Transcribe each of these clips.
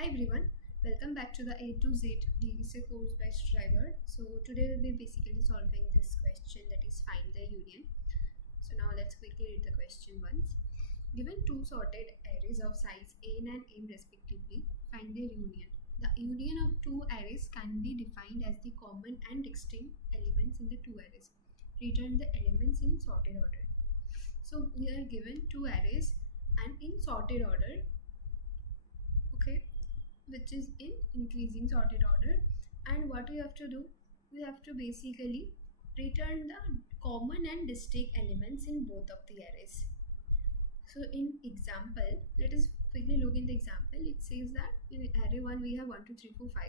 Hi everyone, welcome back to the A to Z DVC course by Striver. So today we'll be basically solving this question, that is find the union. So now let's quickly read the question once. Given two sorted arrays of size n and m respectively, find their union. The union of two arrays can be defined as the common and distinct elements in the two arrays. Return the elements in sorted order. So we are given two arrays and in sorted order, okay, which is in increasing sorted order. And what we have to do, we have to basically return the common and distinct elements in both of the arrays. So in example, let us quickly look in the example. It says that in array 1 we have 1 2 3 4 5.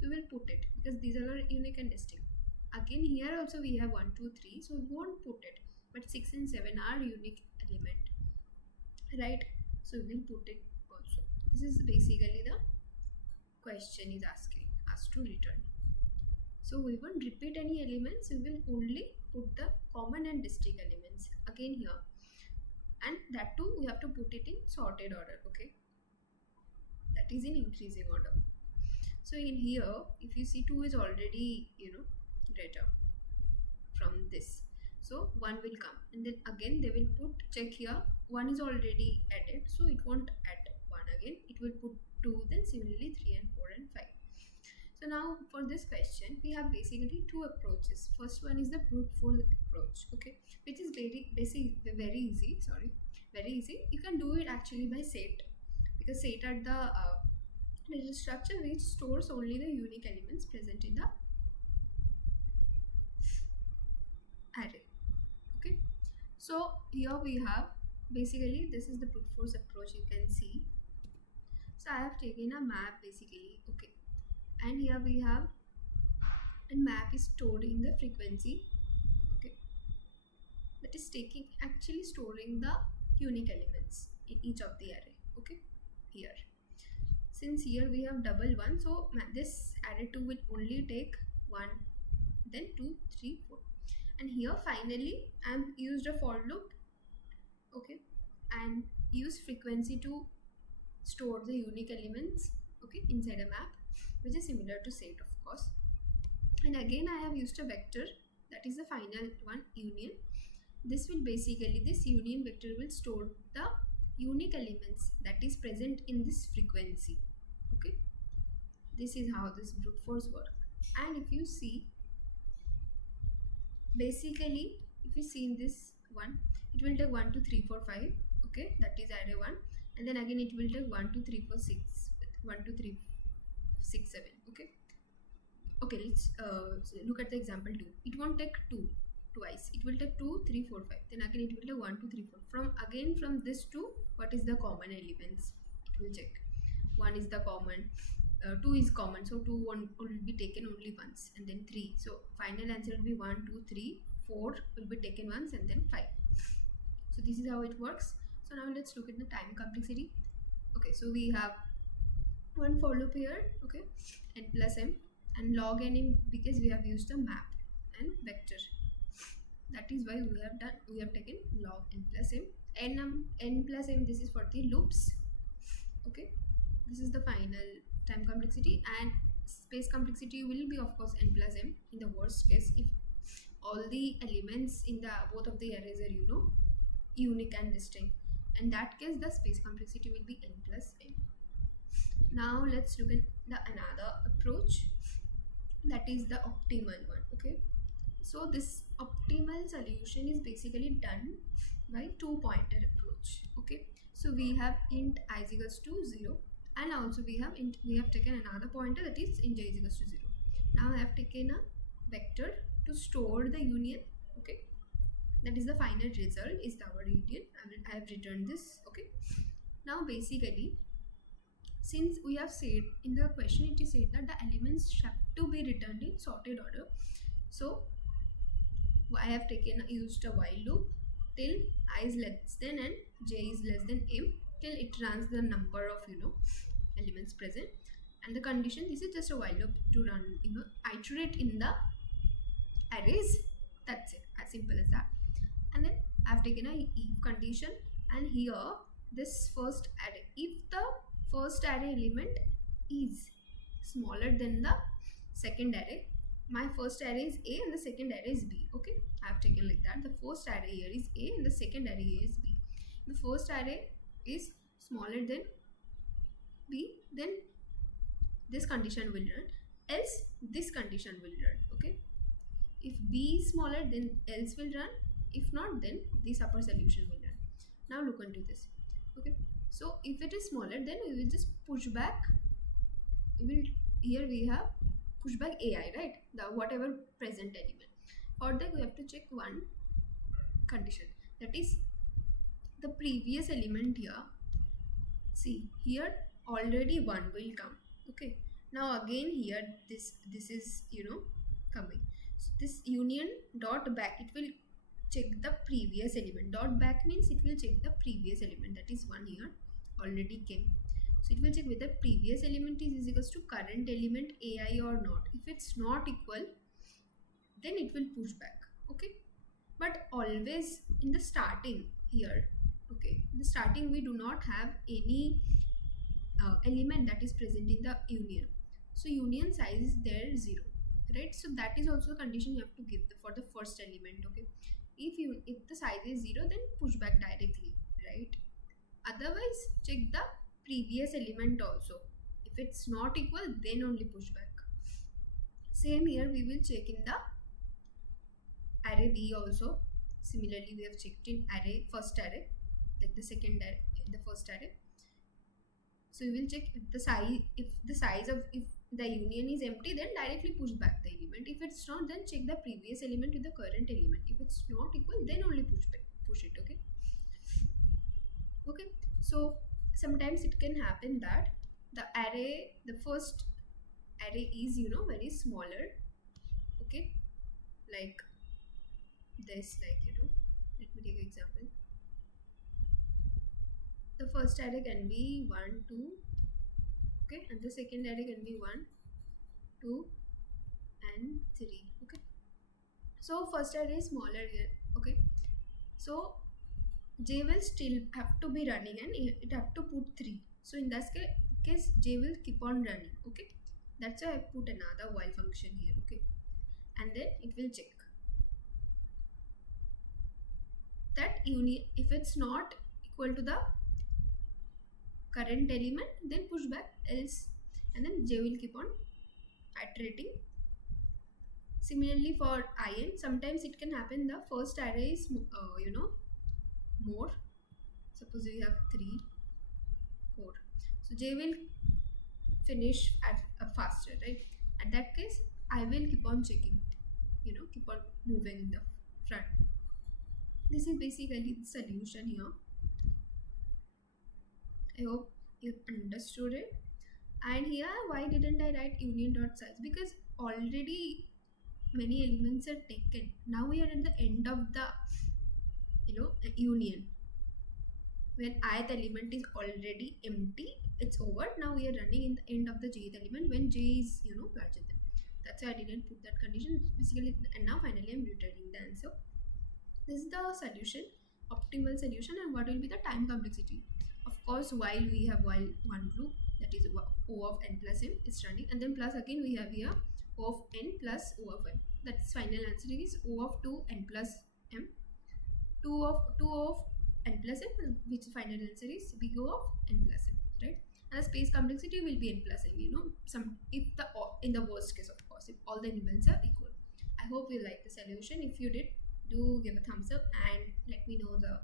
So we'll put it because these are unique and distinct. Again here also we have 1 2 3, so we won't put it, but 6 and 7 are unique element, right? So we'll put it also. This is basically the question is asking us to return. So we won't repeat any elements, we will only put the common and distinct elements again here, and that too we have to put it in sorted order, okay, that is in increasing order. So in here if you see 2 is already greater from this, so 1 will come, and then again they will put, check here, 1 is already added, so it won't add 1 again, it will put 2, then similarly 3 and 4 and 5. So now for this question we have basically two approaches. First one is the brute force approach, okay, which is very easy, very easy. You can do it actually by set, because set at the data structure which stores only the unique elements present in the array, okay. So here we have basically, this is the brute force approach, you can see. So I have taken a map basically, okay, and here we have, and map is stored in the frequency, okay, that is taking actually storing the unique elements in each of the array, okay. Here since here we have double one, so this array 2 will only take 1, then 2 3 4, and here finally I am used a for loop, okay, and use frequency to store the unique elements, okay, inside a map, which is similar to set of course. And again I have used a vector, that is the final one, union. This will basically, this union vector will store the unique elements that is present in this frequency, okay. This is how this brute force work. And if you see, basically if you see in this one, it will take 1 2 3 4 5, okay, that is array 1, and then again it will take 1 2 3 4 6, 1 2 3 6 7, okay. Okay, let's so look at the example 2. It won't take 2 twice, it will take 2 3 4 5, then again it will take 1 2 3 4. From this 2, what is the common elements, it will check. 1 is the common, 2 is common, so 2 1 will be taken only once, and then 3, so final answer will be 1 2 3 4 will be taken once, and then 5. So this is how it works. So now let's look at the time complexity. Okay, so we have one for loop here, okay, n plus m, and log n in, because we have used a map and vector, that is why we have taken log n plus m. N plus m, this is for the loops, okay. This is the final time complexity, and space complexity will be of course n plus m in the worst case, if all the elements in the both of the arrays are unique and distinct. In that case the space complexity will be n plus m. Now let's look at the another approach, that is the optimal one, okay. So this optimal solution is basically done by two pointer approach, okay. So we have int I is equals to 0, and also we have taken another pointer, that is int j is equals to 0. Now I have taken a vector to store the union, okay, that is the final result is our union. I have returned this, okay. Now basically, since we have said in the question, it is said that the elements have to be returned in sorted order, so I have used a while loop till I is less than and j is less than m, till it runs the number of elements present, and the condition, this is just a while loop to run iterate in the arrays, that's it, as simple as that. And then I have taken a if condition, and here this first array, if the first array element is smaller than the second array. My first array is A and the second array is B. Okay, I have taken like that. The first array here is A and the second array here is B. The first array is smaller than B, then this condition will run, else this condition will run. Okay, if B is smaller, then else will run. If not, then this upper solution will run. Now look into this. Okay, so if it is smaller, then we will just push back. Here we have push back AI, right? The whatever present element. For that we have to check one condition, that is the previous element here. See, here already 1 will come. Okay, now again here this is coming. So this union dot back, it will check the previous element. Dot back means it will check the previous element, that is 1 here already came. So it will check whether previous element is equals to current element AI or not. If it's not equal, then it will push back. Okay, but always in the starting here, okay, in the starting we do not have any element that is present in the union. So union size is there 0, right? So that is also a condition you have to give for the first element. Okay, if the size is 0, then push back directly, right? Otherwise check the previous element also. If it's not equal, then only push back. Same here, we will check in the array B also. Similarly, we have checked in array, first array, like the second array, the first array. So we will check if if the union is empty, then directly push back the element. If it's not, then check the previous element with the current element. If it's not equal, then only push it. Okay. Okay. So sometimes it can happen that the first array is very smaller. Okay, like this, let me take an example. The first array can be 1 2, okay, and the second array can be 1 2 and 3. Okay, so first array is smaller here. Okay, so J will still have to be running and it have to put 3. So in that case J will keep on running. Okay, that's why I put another while function here. Okay, and then it will check that union. If it's not equal to the current element, then push back, else, and then J will keep on iterating. Similarly for IN, sometimes it can happen the first array is more. Suppose we have 3 4, so J will finish at a faster, right? At that case I will keep on checking, keep on moving in the front. This is basically the solution here. I hope you understood it. And here, why didn't I write union.size? Because already many elements are taken. Now we are at the end of the union. When ith element is already empty, it's over. Now we are running in the end of the jth element when j is larger than. That's why I didn't put that condition. Basically, and now finally I'm returning the answer. This is the solution, optimal solution, and what will be the time complexity. Of course, while we have while one loop, that is O of n plus m is running, and then plus again we have here O of n plus O of n. That's final answer is O of 2 n plus m, 2 of n plus m, which final answer is big O of n plus m, right? And the space complexity will be n plus m. In the worst case, of course, if all the elements are equal. I hope you like the solution. If you did, do give a thumbs up and let me know the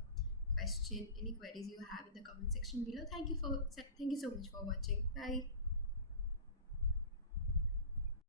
question, any queries you have in the comment section below. Thank you so much for watching. Bye.